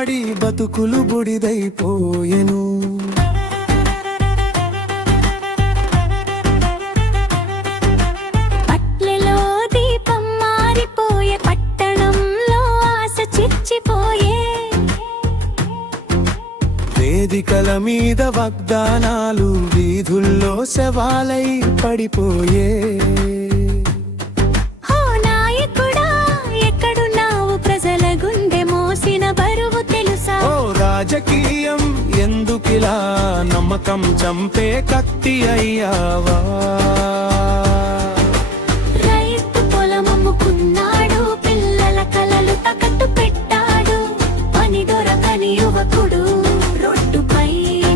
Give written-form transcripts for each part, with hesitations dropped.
వాడి బతుకులు బుడిదైపోయెను. పట్లలో దీపం మారిపోయే, పట్టణంలో ఆశ చిచ్చిపోయే. వేదికల మీద వాగ్దానాలు వీధుల్లో శవాలై పడిపోయే. ఓ నాయకుడా ఎక్కడున్నావు, ప్రజల గుండె మోసిన బరువు తెలుసా? ఓ రాజకీయం ఎందుకిలా, నమ్మకం చంపే కత్తి అయ్యావా? రైతు పొలమమ్ముకున్నాడు, పిల్లల కలలు తాకట్టు పెట్టాడు. పని దొరకని యువకుడు రోడ్డుపై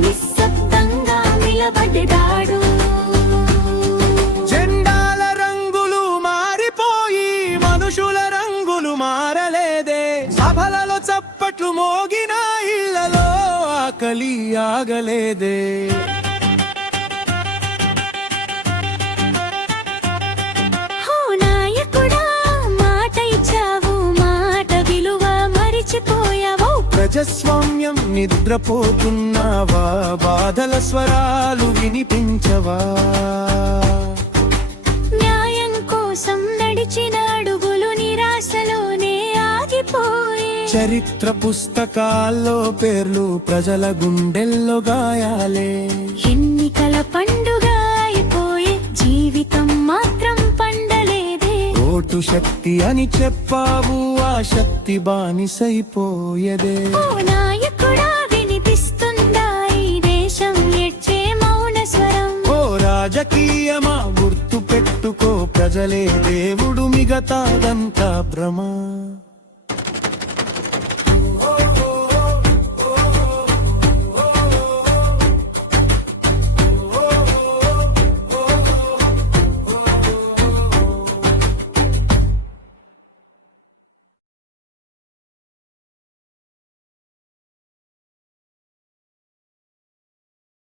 నిశ్శబ్దంగా నిలబడ్డాడు. జెండాల రంగులు మారిపోయి మనుషుల రంగులు మారలేదే. సభలలో చప్పట్లు మోగిన ఇళ్లలో ఆకలి ఆగలేదే. ఓ నాయకుడా మాట ఇచ్చావు, మాట విలువ మరిచిపోయావు. ప్రజాస్వామ్యం నిద్రపోతున్నావా, బాధల స్వరాలు వినిపించవా? న్యాయం కోసం నడిచిన అడుగులు నిరాశలోనే ఆగిపోయి. చరిత్ర పుస్తకాల్లో పేర్లు ప్రజల గుండెల్లో గాయాలే. ఎన్నికల పండుగ అయిపోయే, జీవితం మాత్రం పండలేదే. ఓటు శక్తి అని చెప్పావు, ఆ శక్తి బానిసైపోయేదే. ఓ నాయకుడా వినిపిస్తుందా ఈ దేశం ఏడ్చే మౌన స్వరం? ఓ రాజకీయమా గుర్తు పెట్టుకో, ప్రజలే దేవుడు, మిగతాదంతా భ్రమ.